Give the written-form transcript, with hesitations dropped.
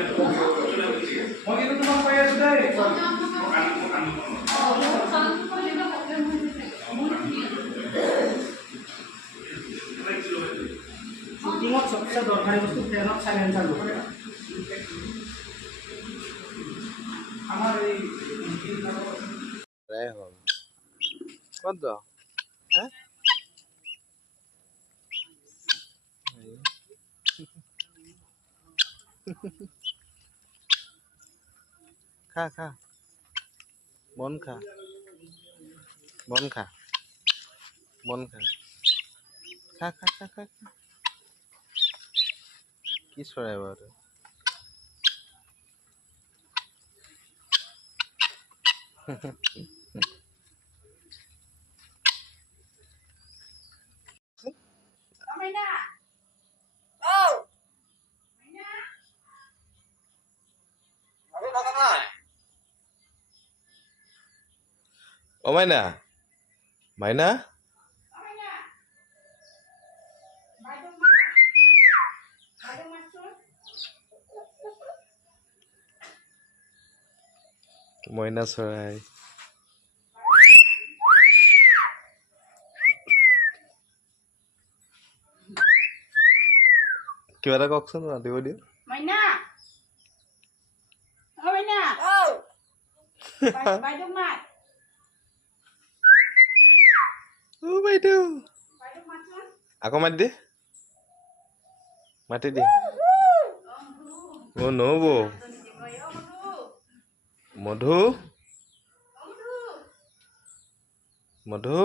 কিন্তু তোমাক কৈ আছো দেই শ্বুটিঙত সবচে দৰকাৰী বস্তু ফেনত চাইলেঞ্চাৰ ল'ব আমাৰ এই ক'ত যাৱ হে খা খা বন খা বন খা বন খা খা খা খা খা কি চৰাই বাৰু অ মাইনা মাইনা মইনা চৰাই কিবা এটা কওকচোন মাতিব দিয়ক মাইনা অ মাইনা বাইদেউ মাত অ বাইদেউ বাইদেউ মাতচোন আকৌ মাতি দে মাতি দে অ নহ'ব মধু মধু